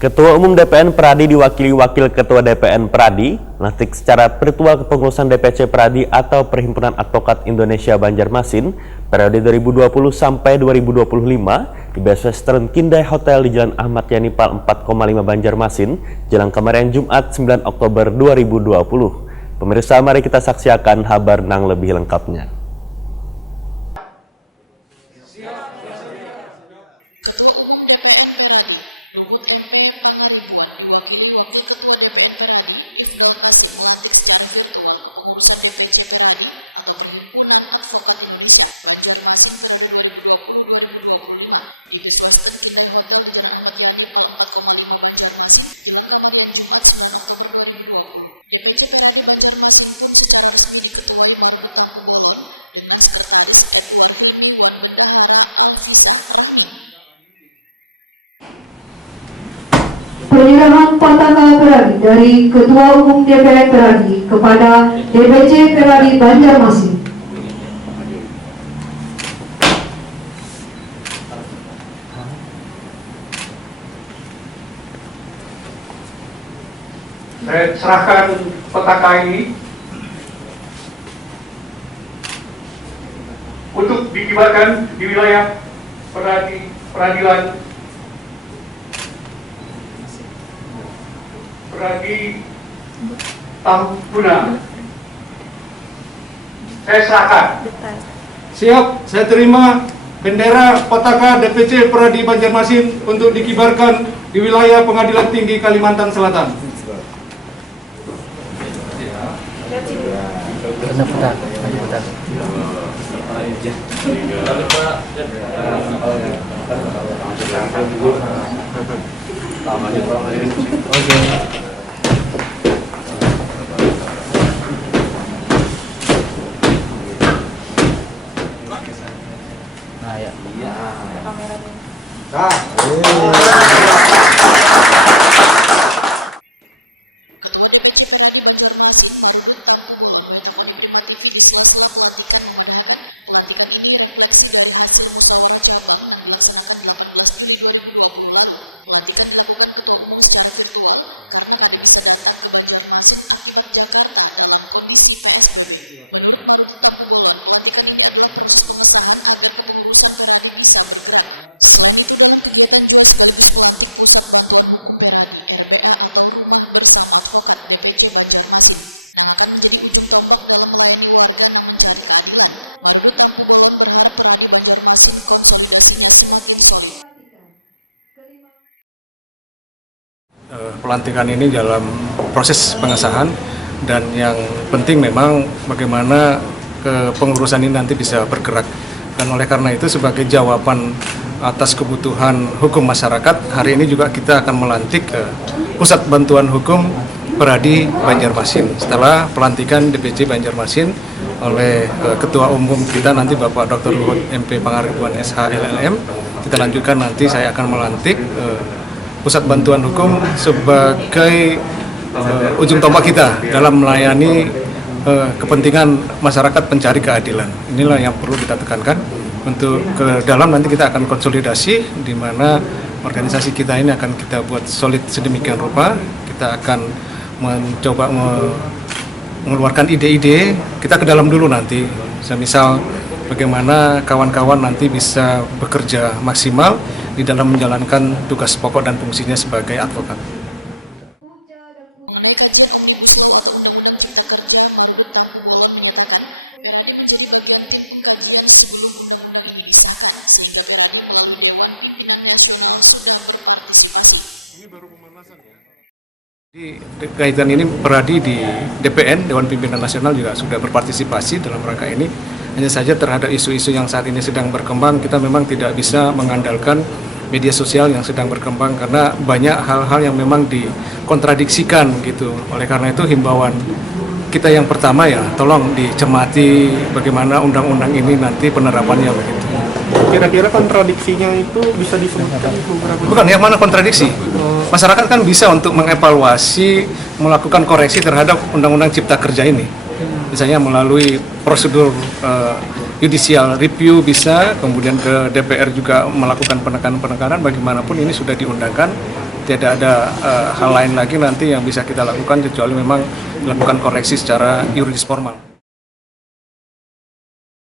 Ketua Umum DPN Peradi diwakili Wakil Ketua DPN Peradi, melantik secara virtual kepengurusan DPC Peradi atau Perhimpunan Advokat Indonesia Banjarmasin periode 2020 sampai 2025 di Best Western Kindai Hotel di Jalan Ahmad Yani Pal 4,5 Banjarmasin, jelang kemarin Jumat 9 Oktober 2020. Pemirsa, mari kita saksikan kabar nang lebih lengkapnya. Ketua Umum DPN Peradi, Luhut MP Pangaribuan diwakili Wakil Ketua DPN Peradi, Ifdal Kasim melantik secara virtual kepengurusan DPC Peradi atau Perhimpunan Advokat Indonesia Banjarmasin periode 2020-2025 di Best Western Kindai Hotel di Jalan Ahmad Yani Pal 4,5 Banjarmasin, jelang kamarian Jumat 9 Oktober 2020. DPC Peradi Banjarmasin pun secara resmi diketuai Marudut Tampu Bolon dengan Sekretaris Edward Hilmi Wan Bendahara Alfisah Rahmi. Penyerahan Pataka Peradi dari Ketua Umum DPR Peradi kepada DPC Peradi Banjarmasin. Saya serahkan petaka ini untuk dikibarkan di wilayah peradilan Peradi Tampuna. Saya serahkan. Siap, saya terima bendera Pataka DPC Peradi Banjarmasin untuk dikibarkan di wilayah Pengadilan Tinggi Kalimantan Selatan. Ketua DPC Peradi Banjarmasin, Marudut Tampu Bolon, Waitakoni Prima TV di sela-sela pelantikan memadahkan pelantikan ini refleksi dari hasil musyawarah cabang yang dilaksanakan 18 Juli 2020 lalu. Pelantikan dilakukan Ketua Umum secara virtual karena kada bisa datang ke Banjarmasin akibat Jakarta dalam kondisi PSBB. Menurut Marudut Tampu Bolon, pelantikan ini adalah proses pengesahan agar kepengurusan Peradi bisa bergerak. Selain itu, dalam kegiatan juga sekaligus pelantik Pusat Bantuan Hukum Peradi (RBA) atau Rumah Bersama Advokat DPC Banjarmasin, yang akan menjadi ujung tombak dalam melayani warga yang mencari keadilan. Marudut Tampu Bolon berharap Peradi Banjarmasin konsolidasinya semakin solid. Pelantikan ini dalam proses pengesahan, dan yang penting memang bagaimana kepengurusan ini nanti bisa bergerak. Dan oleh karena itu, sebagai jawaban atas kebutuhan hukum masyarakat, hari ini juga kita akan melantik Pusat Bantuan Hukum Peradi Banjarmasin. Setelah pelantikan DPC Banjarmasin oleh Ketua Umum kita nanti Bapak Dr. Luhut MP Pangaribuan SH LLM, kita lanjutkan nanti saya akan melantik Pusat Bantuan Hukum sebagai ujung tombak kita dalam melayani kepentingan masyarakat pencari keadilan. Inilah yang perlu kita tekankan. Untuk ke dalam nanti kita akan konsolidasi, di mana organisasi kita ini akan kita buat solid sedemikian rupa. Kita akan mencoba mengeluarkan ide-ide. Kita ke dalam dulu nanti. Misal bagaimana kawan-kawan nanti bisa bekerja maksimal di dalam menjalankan tugas pokok dan fungsinya sebagai advokat. Mengenai kajian Omnibus Law atau Undang-Undang Cipta Kerja, Marudut Tampu Bolon menyatakan Peradi menjadi bagian tim pengkajian sebelum undang-undang ini disahkan, sehingga Peradi melalui Dewan Pimpinan Nasional sudah berpartisipasi. Di kaitan ini Peradi di DPN, Dewan Pimpinan Nasional juga sudah berpartisipasi dalam rangka ini. Hanya saja terhadap isu-isu yang saat ini sedang berkembang, kita memang tidak bisa mengandalkan media sosial yang sedang berkembang karena banyak hal-hal yang memang dikontradiksikan gitu. Oleh karena itu himbauan kita yang pertama ya, tolong dicermati bagaimana undang-undang ini nanti penerapannya begitu. Kira-kira kontradiksinya itu bisa disebutkan? Bukan, yang mana kontradiksi? Masyarakat kan bisa untuk mengevaluasi, melakukan koreksi terhadap Undang-Undang Cipta Kerja ini. Misalnya melalui prosedur judicial review bisa, kemudian ke DPR juga melakukan penekanan-penekanan, bagaimanapun ini sudah diundangkan, tidak ada hal lain lagi nanti yang bisa kita lakukan kecuali memang melakukan koreksi secara yuridis formal.